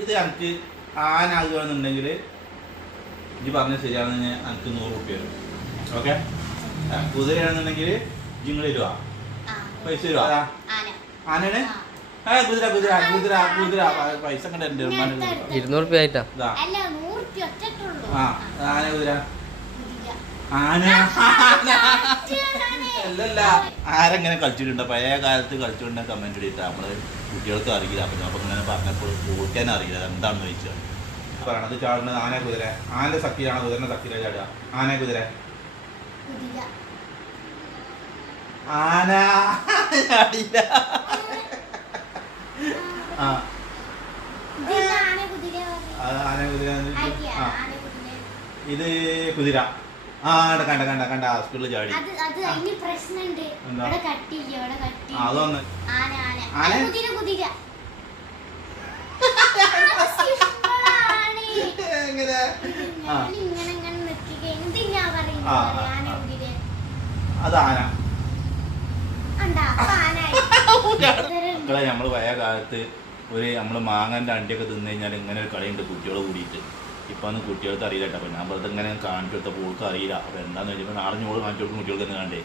ഇത് എനിക്ക് ആനാകുകയാണെന്നുണ്ടെങ്കിൽ ഇത് പറഞ്ഞത് ശരിയാണെന്ന് എനിക്ക് 100 റുപ്യ വരും. ഓക്കെ. കുതിരയാണെന്നുണ്ടെങ്കിൽ നിങ്ങൾ തരുവാ പൈസ തരുവാ. ആനയാണ് കുതിര കുതിര കുതിര കുതിര പൈസ കണ്ട 200 റുപ്യ ആയിട്ടാ. ആന കുതിര ആന അല്ലല്ല. ആരെങ്ങനെ കളിച്ചിട്ടുണ്ടോ? പഴയ കാലത്ത് കളിച്ചിട്ടുണ്ടോ? കമന്റ് ഇട്ടിട്ട് നമ്മള് കുട്ടികൾക്ക് അറിയില്ല. അപ്പൊ ഇങ്ങനെ പറഞ്ഞപ്പോൾ ഓർക്കാൻ അറിയില്ല എന്താണെന്ന് ചോദിച്ചാൽ പറയണത്. ചാടുന്നത് ആന കുതിര. ആനന്റെ സക്കിലാണ് കുതിരന്റെ സക്കില ചാടുക. ആന കുതിര ആന ചാടില്ല. ആന കുതിര. ഇത് കുതിര. കണ്ട കണ്ട കണ്ട ഹോസ്പിറ്റലിൽ ചാടി. അതൊന്ന് എങ്ങനെ അത് ആന. മക്കളെ നമ്മള് പഴയ കാലത്ത് നമ്മള് മാങ്ങന്റെ അണ്ടിയൊക്കെ തിന്നു കഴിഞ്ഞാൽ ഇങ്ങനെ ഒരു കളിയുണ്ട് കുട്ടികളെ കൂടിയിട്ട്. ഇപ്പൊ ഒന്ന് കുട്ടികൾക്ക് അറിയില്ല കേട്ടോ. അപ്പൊ ഞാൻ വെറുതെ ഇങ്ങനെ കാണിച്ചു കൊടുത്തപ്പോൾ ഓൾക്ക് അറിയില്ല. അപ്പൊ എന്താന്ന് വെച്ചപ്പോൾ നാളെ ഞോള് കാണിച്ചു കൊടുക്കും കുട്ടികൾക്ക് തന്നെ കണ്ടേ.